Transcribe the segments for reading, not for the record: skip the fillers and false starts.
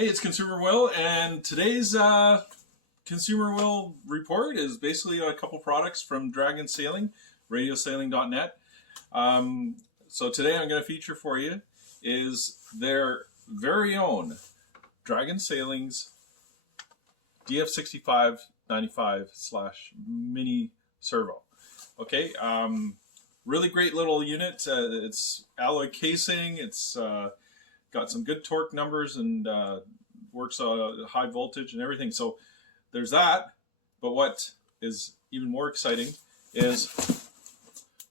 Hey, it's Consumer Will, and today's Consumer Will report is basically a couple products from Dragon Sailing, RADIOMASTER. So today I'm going to feature for you is their very own Dragon Sailing's DF6595/mini servo. Okay, really great little unit. It's alloy casing. It's got some good torque numbers and works high voltage and everything. So there's that. But what is even more exciting is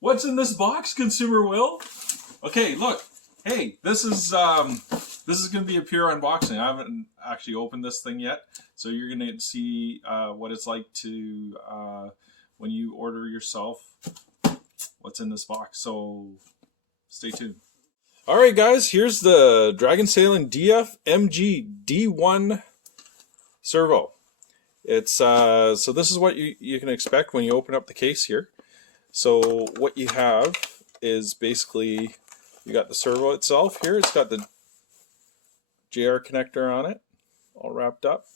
what's in this box, Consumer Will. Okay, look. Hey, this is going to be a pure unboxing. I haven't actually opened this thing yet, so you're going to see what it's like to when you order yourself what's in this box. So stay tuned. All right, guys, here's the Dragon Sailing DF-MG D1 servo. It's so this is what you can expect when you open up the case here. So what you have is basically you got the servo itself here. It's got the JR connector on it, all wrapped up.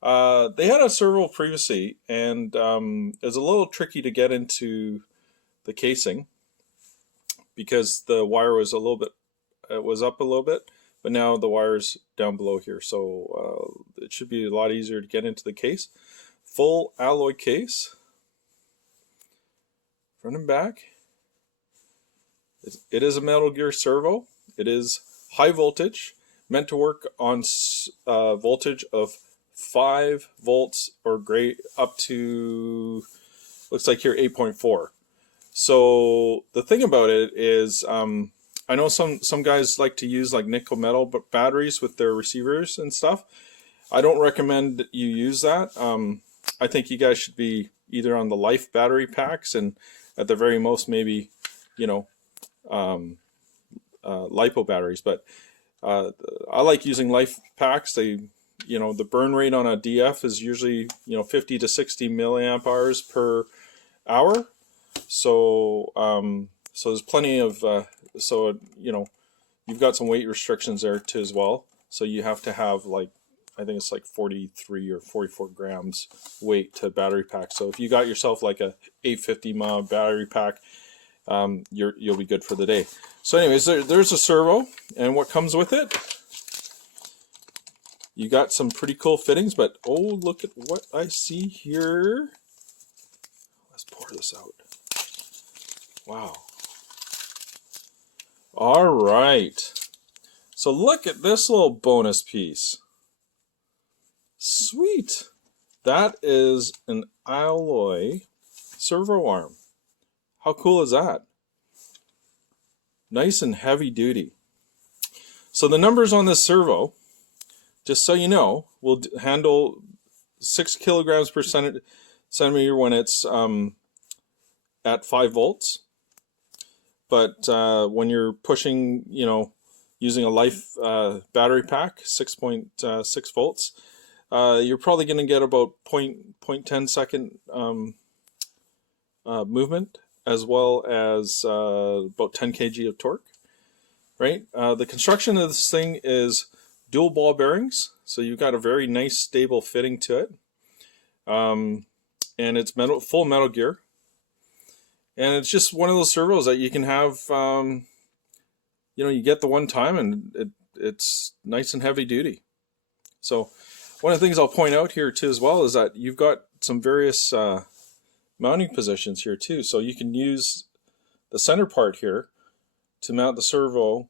They had a servo previously, and it was a little tricky to get into the casing because the wire was a little bit. It was up a little bit, but now the wire's down below here, so it should be a lot easier to get into the case. Full alloy case, front and back. It is a Metal Gear servo. It is high voltage, meant to work on voltage of 5 volts or great up to, looks like here, 8.4. So the thing about it is, I know some guys like to use like nickel metal batteries with their receivers and stuff. I don't recommend you use that. I think you guys should be either on the life battery packs and at the very most maybe, you know, LiPo batteries. But I like using life packs. They, you know, the burn rate on a DF is usually, you know, 50 to 60 milliamp hours per hour. So so there's plenty of so you know, you've got some weight restrictions there too as well. So you have to have like, I think it's like 43 or 44 grams weight to battery pack. So if you got yourself like a 850 mile battery pack, you'll be good for the day. So anyways, there's a servo, and what comes with it, you got some pretty cool fittings. But oh, look at what I see here. Let's pour this out. Wow. All right. So look at this little bonus piece. Sweet. That is an alloy servo arm. How cool is that? Nice and heavy duty. So the numbers on this servo, just so you know, will handle 6 kilograms per centimeter when it's at 5 volts. But when you're pushing, you know, using a life battery pack, 6.6 volts, you're probably going to get about 0.10 second movement, as well as about 10 kg of torque, right? The construction of this thing is dual ball bearings, so you've got a very nice stable fitting to it, and it's full Metal Gear. And it's just one of those servos that you can have, you know, you get the one time and it's nice and heavy duty. So one of the things I'll point out here too as well is that you've got some various mounting positions here too. So you can use the center part here to mount the servo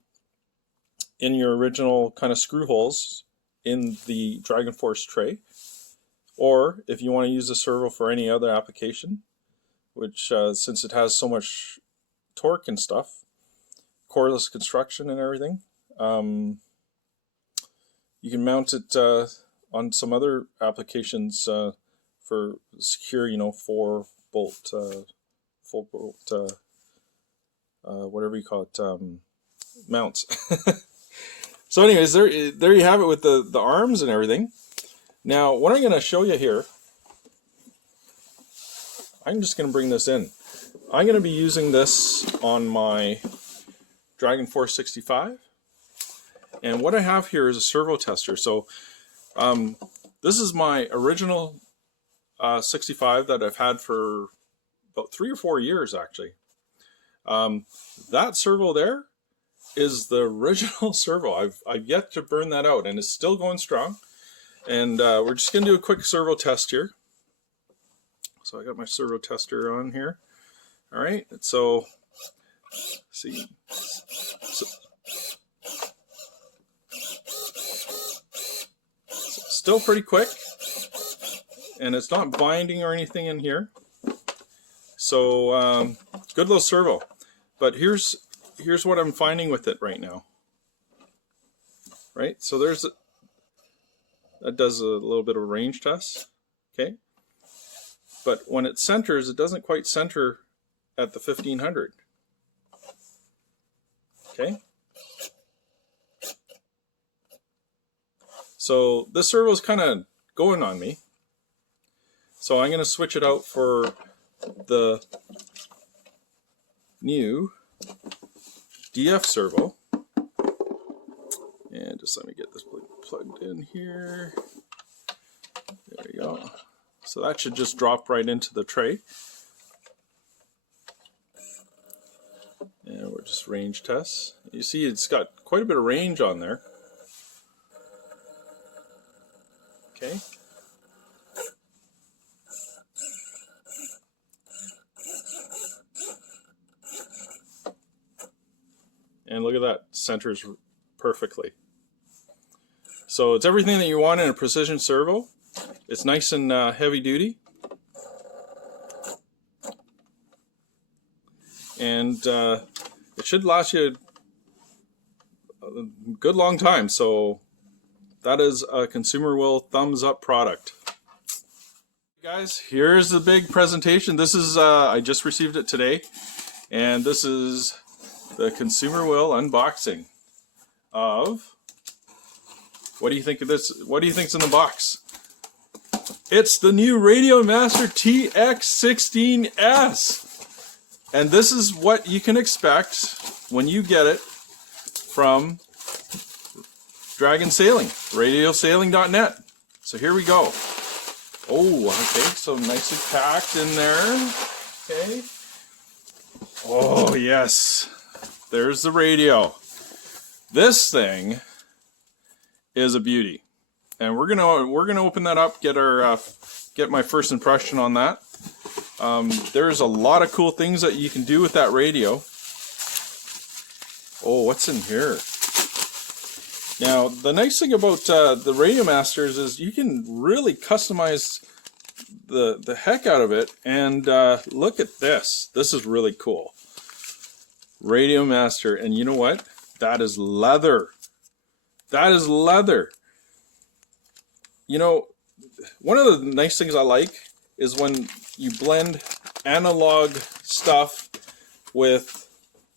in your original kind of screw holes in the Dragon Force tray. Or if you want to use the servo for any other application, which since it has so much torque and stuff, cordless construction and everything, you can mount it on some other applications for secure, you know, 4 bolt, whatever you call it, mounts. So anyways, there you have it with the arms and everything. Now what I'm going to show you here, I'm just going to bring this in. I'm going to be using this on my Dragon Force 65, And what I have here is a servo tester. So this is my original 65 that I've had for about 3 or 4 years, actually. That servo there is the original servo. I've yet to burn that out, and it's still going strong. And we're just going to do a quick servo test here. So I got my servo tester on here. All right, so see. Still pretty quick, and it's not binding or anything in here. So good little servo. But here's what I'm finding with it right now. Right, so that does a little bit of range test. Okay, but when it centers, it doesn't quite center at the 1500. Okay. So this servo is kind of going on me. So I'm going to switch it out for the new DF servo. And just let me get this plugged in here. There we go. So that should just drop right into the tray. And we're just range tests. You see it's got quite a bit of range on there. Okay. And look at that, centers perfectly. So it's everything that you want in a precision servo. It's nice and heavy duty. And it should last you a good long time. So that is a Consumer Will thumbs up product. Guys, here's the big presentation. This is, I just received it today. And this is the Consumer Will unboxing of, what do you think of this? What do you think's in the box? It's the new RADIOMASTER TX16S. And this is what you can expect when you get it from Dragon Sailing, RADIOSailing.net. So here we go. Oh, okay, so nicely packed in there. Okay. Oh, yes. There's the radio. This thing is a beauty. And we're gonna open that up, get my first impression on that. There's a lot of cool things that you can do with that radio. Oh, what's in here? Now, the nice thing about the RADIOMASTERs is you can really customize the heck out of it. And look at this. This is really cool. RADIOMASTER, and you know what? That is leather. That is leather. You know, one of the nice things I like is when you blend analog stuff with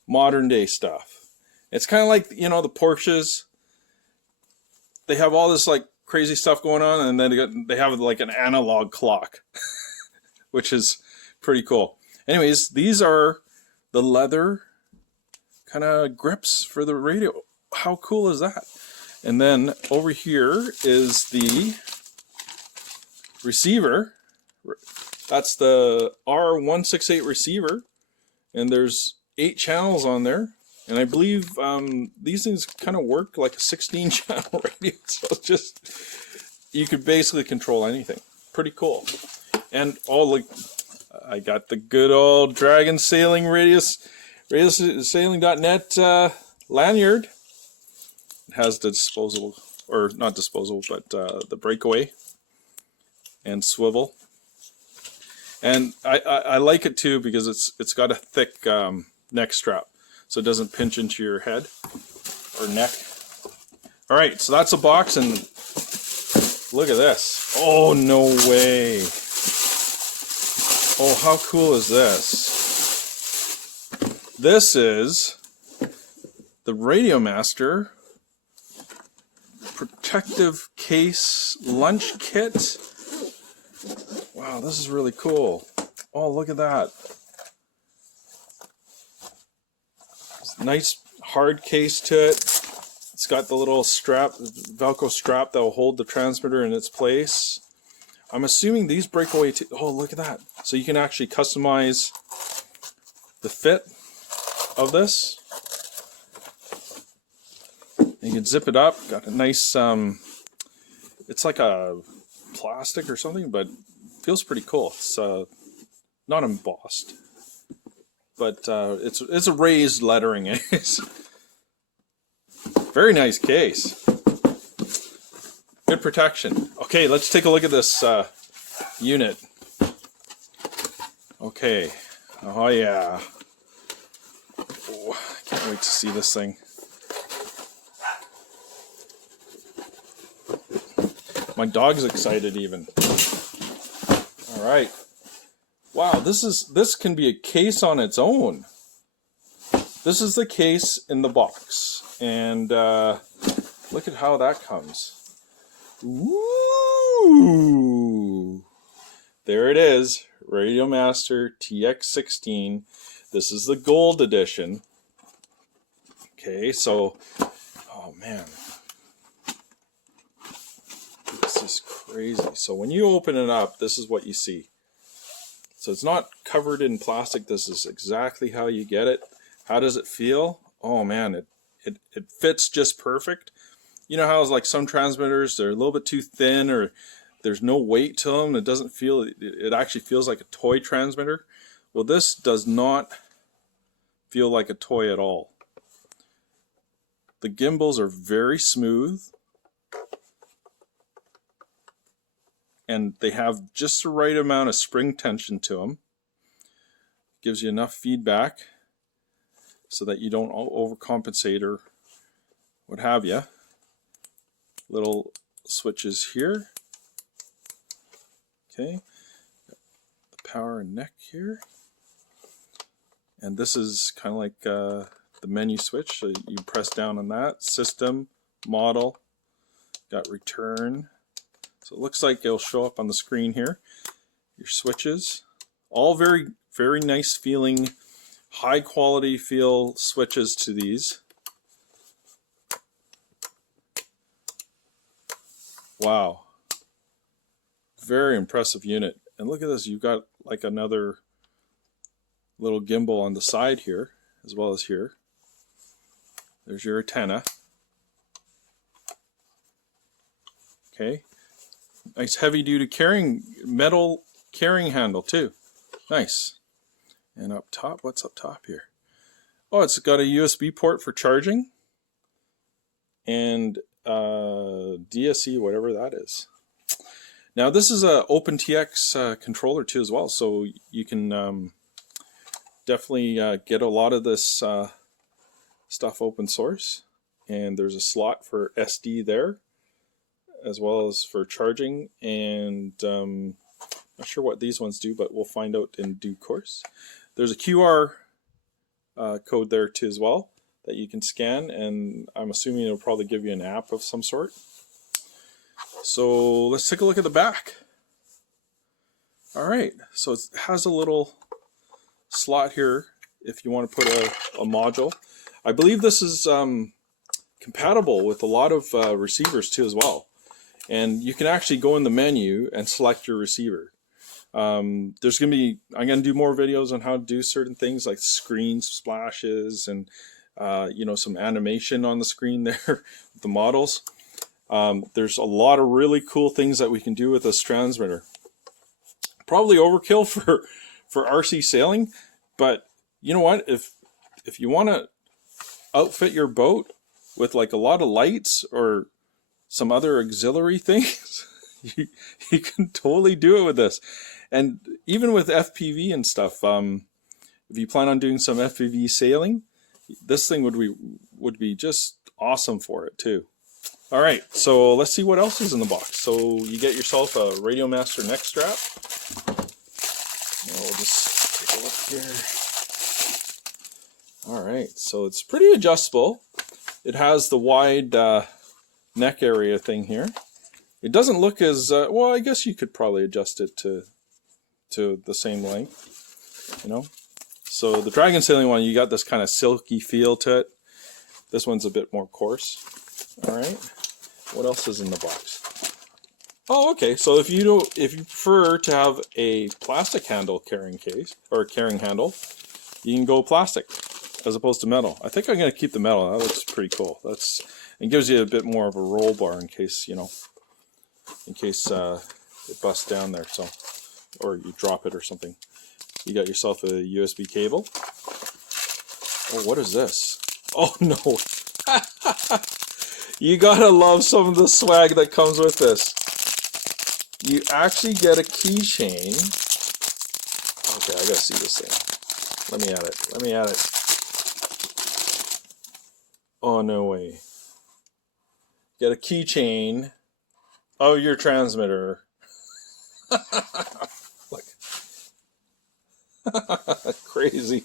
modern day stuff. It's kind of like, you know, the Porsches. They have all this like crazy stuff going on, and then they have like an analog clock, which is pretty cool. Anyways, these are the leather kind of grips for the radio. How cool is that? And then over here is the receiver. That's the R168 receiver, and there's 8 channels on there. And I believe these things kind of work like a 16-channel radio, so it's just, you could basically control anything. Pretty cool. And look, I got the good old Dragon Sailing RADIOSailing.net lanyard. It has the disposable, or not disposable, but the breakaway and swivel. And I like it too because it's got a thick neck strap, so it doesn't pinch into your head or neck. All right, so that's a box, and look at this. Oh, no way. Oh, how cool is this? This is the RADIOMASTER protective case lunch kit. Wow, this is really cool. Oh, look at that. Nice hard case to it. It's It's got the little strap, Velcro strap that will hold the transmitter in its place. I'm assuming these break away too. Oh, look at that. So you can actually customize the fit of this. You can zip it up. Got a nice, it's like a plastic or something, but feels pretty cool. It's not embossed, but it's a raised lettering. It is. Very nice case. Good protection. Okay, let's take a look at this unit. Okay. Oh yeah. Oh, I can't wait to see this thing. My dog's excited even. All right. Wow, this can be a case on its own. This is the case in the box, and look at how that comes. Ooh! There it is, RADIOMASTER TX16. This is the gold edition. Okay, so, oh man. This is crazy. So when you open it up, this is what you see. So it's not covered in plastic. This is exactly how you get it. How does it feel? Oh man, it fits just perfect. You know how it's like some transmitters, they're a little bit too thin, or there's no weight to them. It doesn't feel, it actually feels like a toy transmitter. Well, this does not feel like a toy at all. The gimbals are very smooth, and they have just the right amount of spring tension to them. Gives you enough feedback so that you don't overcompensate or what have you. Little switches here. Okay, the power and neck here. And this is kind of like the menu switch. So you press down on that. System, model, got return. So it looks like it'll show up on the screen here. Your switches, all very, very nice feeling, high quality feel switches to these. Wow. Very impressive unit. And look at this, you've got like another little gimbal on the side here, as well as here. There's your antenna. Okay. Nice heavy duty metal carrying handle too. Nice. And up top, what's up top here? Oh, it's got a USB port for charging. And DSE, whatever that is. Now this is a OpenTX controller too as well, so you can definitely get a lot of this stuff open source. And there's a slot for SD there, as well as for charging, and not sure what these ones do, but we'll find out in due course. There's a QR code there too as well that you can scan, and I'm assuming it'll probably give you an app of some sort. So let's take a look at the back. All right, so it has a little slot here if you want to put a module. I believe this is compatible with a lot of receivers too as well. And you can actually go in the menu and select your receiver. There's going to be, I'm going to do more videos on how to do certain things like screen splashes and you know, some animation on the screen there with the models. There's a lot of really cool things that we can do with this transmitter. Probably overkill for RC sailing, but you know what? If you want to outfit your boat with like a lot of lights or some other auxiliary things, you can totally do it with this. And even with FPV and stuff, if you plan on doing some FPV sailing, this thing would be just awesome for it too. All right, so let's see what else is in the box. So you get yourself a RADIOMASTER neck strap. We'll just take a look here. All right, so it's pretty adjustable. It has the wide neck area thing here. It doesn't look as well. I guess you could probably adjust it to the same length, you know. So the Dragon Sailing one, you got this kind of silky feel to it. This one's a bit more coarse. All right. What else is in the box? Oh, okay. So if you prefer to have a plastic handle carrying case or carrying handle, you can go plastic as opposed to metal. I think I'm going to keep the metal. That looks pretty cool. It gives you a bit more of a roll bar in case it busts down there. So, or you drop it or something. You got yourself a USB cable. Oh, what is this? Oh no! You gotta love some of the swag that comes with this. You actually get a keychain. Okay, I gotta see this thing. Let me at it. Let me at it. Oh, no way. Get a keychain of your transmitter. Look. Crazy.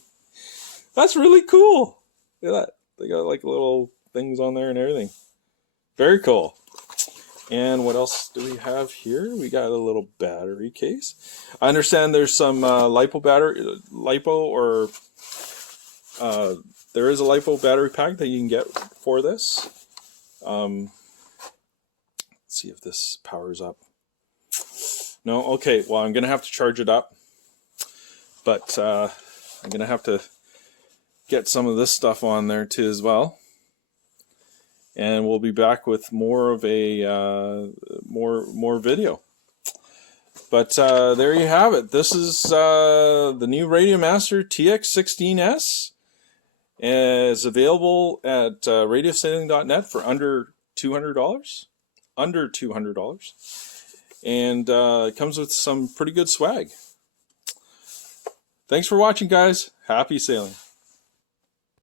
That's really cool. Look at that. They got like little things on there and everything. Very cool. And what else do we have here? We got a little battery case. I understand there's some LiPo there is a LiPo battery pack that you can get for this. Let's see if this powers up. No, okay. Well, I'm gonna have to charge it up, but I'm gonna have to get some of this stuff on there too as well. And we'll be back with more of a more video. But there you have it. This is the new RADIOMASTER TX16S. Is available at RadioSailing.net for under $200. Under $200. And it comes with some pretty good swag. Thanks for watching, guys. Happy sailing.